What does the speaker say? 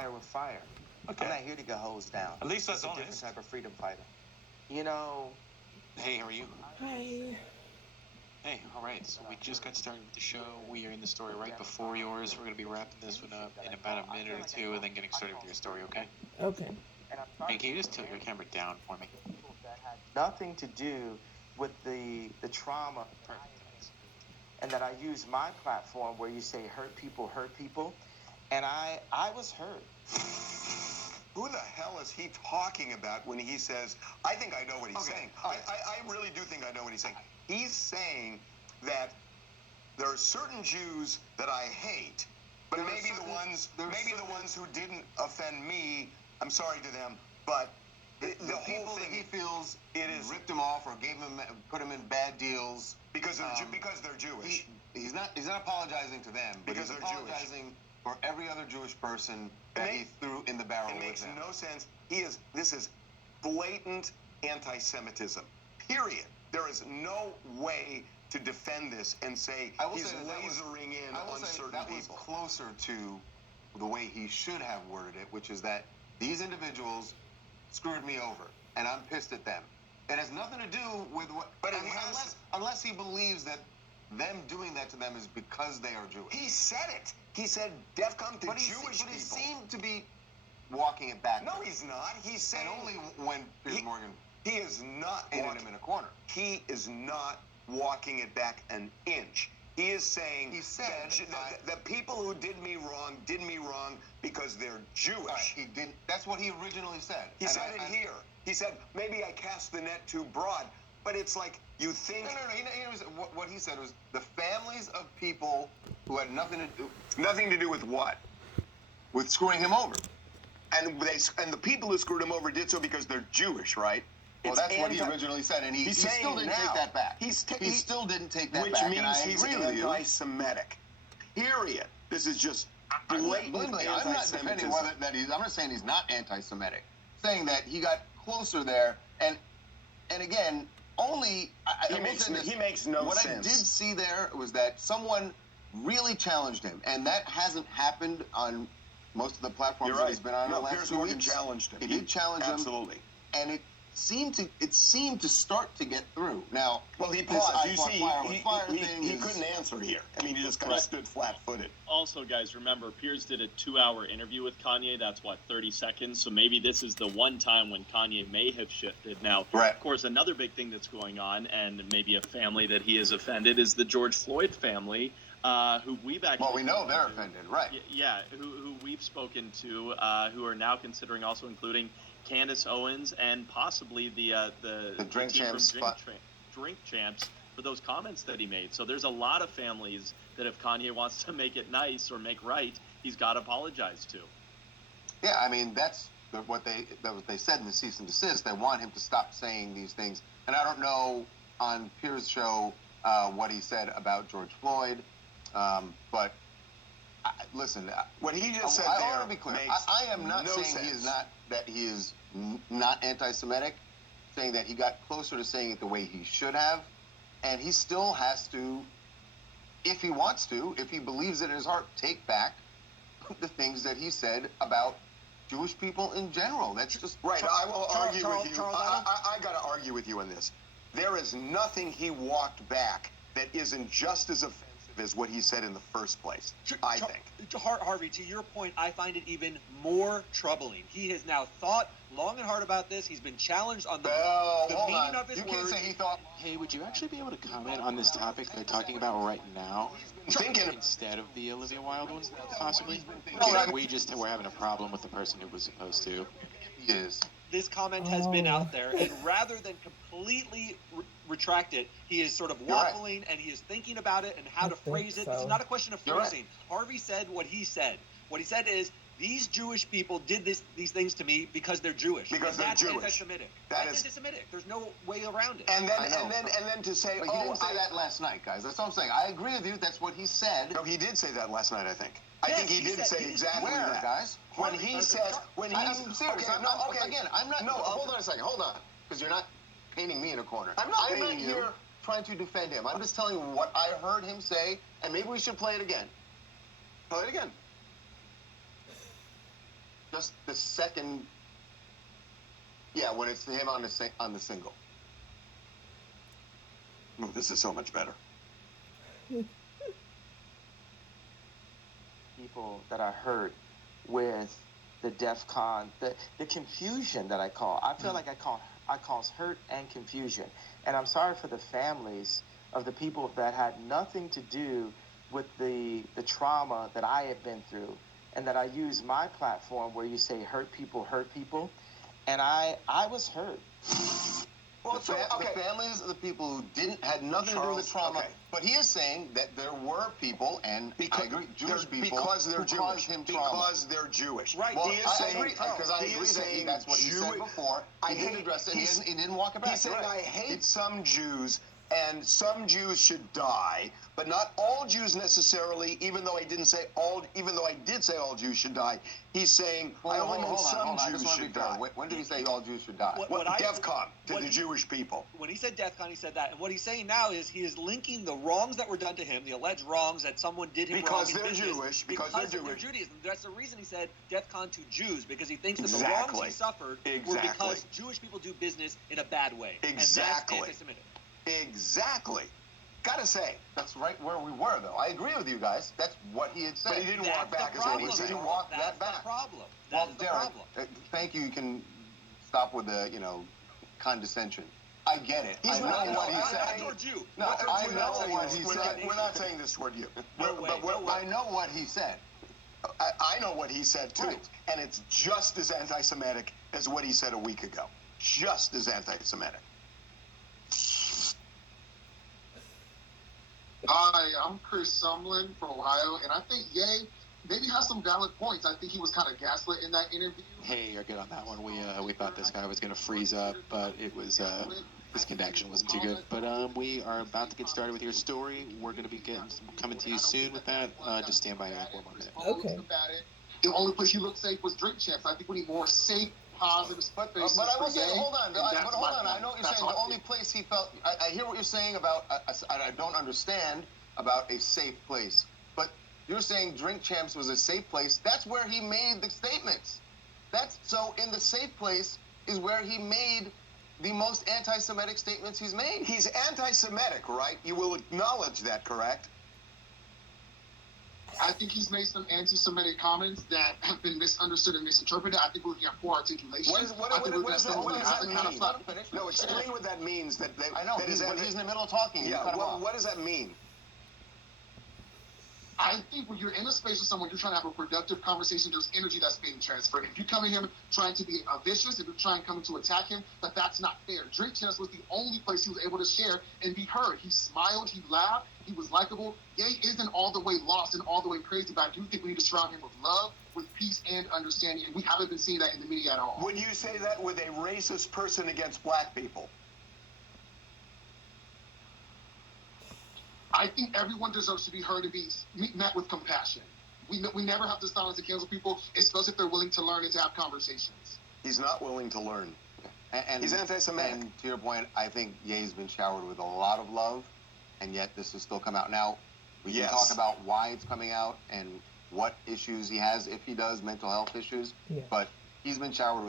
fire with fire. Okay. I'm not here to get hosed down. At least that's It's a different honest. type of freedom fighter. You know... Hey, how are you? Hi. Hey, alright, so we just got started with the show. We are in the story right before yours. We're going to be wrapping this one up in about a minute or two and then getting started with your story, okay? Okay. Hey, can you just tilt your camera down for me? Nothing to do with the trauma. Perfect. And that I use my platform where you say hurt people. And I was hurt. Who the hell is he talking about when he says, I think I know what he's saying. I really do think I know what he's saying. He's saying that there are certain Jews that I hate, but maybe the ones who didn't offend me, I'm sorry to them, but the whole thing, he feels ripped him off or put him in bad deals because they're Jewish. He's not apologizing to them because he's apologizing for every other Jewish person that he threw in the barrel with him. It makes no sense. This is blatant anti-Semitism. Period. There is no way to defend this and say he's lasering in on certain people. That was closer to the way he should have worded it, which is that these individuals screwed me over, and I'm pissed at them. It has nothing to do with what... But unless he believes that them doing that to them is because they are Jewish. He said it. He said DEFCON to Jewish people. But he seemed to be walking it back. No, he's not. He's saying... And only when Piers Morgan... He is not painted him in a corner. He is not walking it back an inch. He is saying... He said... The people who did me wrong because they're Jewish. Right, he didn't... That's what he originally said. He said it here. He said, maybe I cast the net too broad. But it's like, you think... No. What he said was the families of people who had nothing to do... Nothing to do with what? With screwing him over. And the people who screwed him over did so because they're Jewish, right? Well, that's what he originally said, and he still didn't take that back. He still didn't take that back, and I agree with you. Anti-Semitic. Period. This is just blatant anti-Semitism. I'm not defending I'm not saying he's not anti-Semitic. Saying that he got closer there, and again, only... He makes no sense. What I did see there was that someone really challenged him, and that hasn't happened on most of the platforms that he's been on in the last 2 weeks. Piers Morgan challenged him. He did challenge him. Absolutely. And it seemed to start to get through. Now, well, he paused. You see, he couldn't answer here. I mean, he just kind of stood flat-footed. Also, guys, remember, Piers did a 2-hour interview with Kanye. That's, 30 seconds? So maybe this is the one time when Kanye may have shifted. Now, of course, another big thing that's going on, and maybe a family that he has offended, is the George Floyd family, who we've actually... Well, we know they're offended, right. Yeah, who we've spoken to, who are now considering also including Candace Owens and possibly the Drink Champs Drink Champs for those comments that he made. So there's a lot of families that if Kanye wants to make it nice or make right, he's got to apologize to. Yeah, I mean, that's what they said in the cease and desist. They want him to stop saying these things. And I don't know on Piers' show what he said about George Floyd, but listen, what he just said there, I want to be clear. I am not saying he is not anti-Semitic, saying that he got closer to saying it the way he should have, and he still has to, if he wants to, if he believes it in his heart, take back the things that he said about Jewish people in general. That's just right. I will argue with you. I got to argue with you on this. There is nothing he walked back that isn't just as offensive as what he said in the first place, I think. Harvey, to your point, I find it even more troubling. He has now thought long and hard about this. He's been challenged on the meaning of his words. You can't say he thought... Hey, would you actually be able to comment on this topic they're talking about right now? Instead of the Olivia Wilde ones, possibly? We're having a problem with the person who was supposed to. He is. This comment has been out there, and rather than completely retract it, he is sort of waffling, and he is thinking about it and how to phrase it. This is not a question of phrasing. Harvey said what he said. What he said is, these Jewish people did these things to me because they're Jewish. Because they're Jewish. Anti-Semitic. That's anti-Semitic. There's no way around it. And then to say, he didn't say that last night, guys. That's what I'm saying. I agree with you. That's what he said. No, he did say that last night, I think. I think he did say exactly that. Guys? When he said, I'm serious. Again, I'm not. No, hold on a second. Hold on, because you're not painting me in a corner. I'm not here trying to defend him. I'm just telling you what I heard him say, and maybe we should play it again. Play it again. just the second. Yeah, when it's him on the single. Oh, this is so much better. People that are hurt with the DEF CON, the confusion that I call. I feel like I cause hurt and confusion. And I'm sorry for the families of the people that had nothing to do with the trauma that I had been through, and that I use my platform where you say hurt people, and I was hurt. Well, the families of the people who had nothing to do with trauma, but he is saying that there were people, and I agree, Jewish people, because they're who Jewish. caused him trauma. Because they're Jewish. Right. Well, I agree, because I agree that that's what he said before. He didn't address it. He didn't walk it back. He said, I hate some Jews, and some Jews should die, but not all Jews necessarily, even though I did say all Jews should die. He's saying, I only mean some Jews should die. When did he say all Jews should die? DEF CON, to the Jewish people. When he said DEF CON, he said that. And what he's saying now is he is linking the wrongs that were done to him, the alleged wrongs that someone did him wrong in business. Because they're Jewish. Judaism. That's the reason he said DEF CON to Jews, because he thinks that the wrongs he suffered were because Jewish people do business in a bad way. Exactly. And that's anti-Semitic. Exactly. Gotta say. That's right where we were, though. I agree with you guys. That's what he had said. But he didn't walk back as what he said. He didn't walk that back. That's the problem. Well, Derek, thank you. You can stop with the, condescension. I get it. I know what he said. Not towards you. No, I know what he said. We're not saying this toward you. I know what he said. I know what he said, too. Right. And it's just as anti-Semitic as what he said a week ago. Just as anti-Semitic. Hi, I'm Chris Sumlin from Ohio, and I think Ye maybe has some valid points. I think he was kind of gaslit in that interview. Hey, you're good on that one. We thought this guy was going to freeze up, but it was his connection wasn't too good. But we are about to get started with your story. We're going to be coming to you soon with that. Just stand by for 1 more minute. Okay. The only place you look safe was Drink Champs. I think we need more safe, positive spaces. But I will say, hold on. I know what you're saying. The only place he felt, I hear what you're saying about, I don't understand about a safe place. But you're saying Drink Champs was a safe place. That's where he made the statements. So in the safe place is where he made the most anti-Semitic statements he's made. He's anti-Semitic, right? You will acknowledge that, correct? I think he's made some anti-Semitic comments that have been misunderstood and misinterpreted. I think we're looking at poor articulation. What does that mean? No, explain what that means. I know, he's in the middle of talking. Yeah, what does that mean? I think when you're in a space with someone, you're trying to have a productive conversation, there's energy that's being transferred. If you come at him trying to be vicious, if you're trying to come to attack him, that's not fair. Drink Champs was the only place he was able to share and be heard. He smiled, he laughed, he was likable. Ye isn't all the way lost and all the way crazy, but I do think we need to surround him with love, with peace and understanding, and we haven't been seeing that in the media at all. Would you say that with a racist person against black people? I think everyone deserves to be heard and be met with compassion. We never have to silence and cancel people, especially if they're willing to learn and to have conversations. He's not willing to learn. And he's anti-Semitic. And to your point, I think Ye's been showered with a lot of love, and yet this has still come out. Now, we can talk about why it's coming out and what issues he has, if he does, mental health issues, but he's been showered with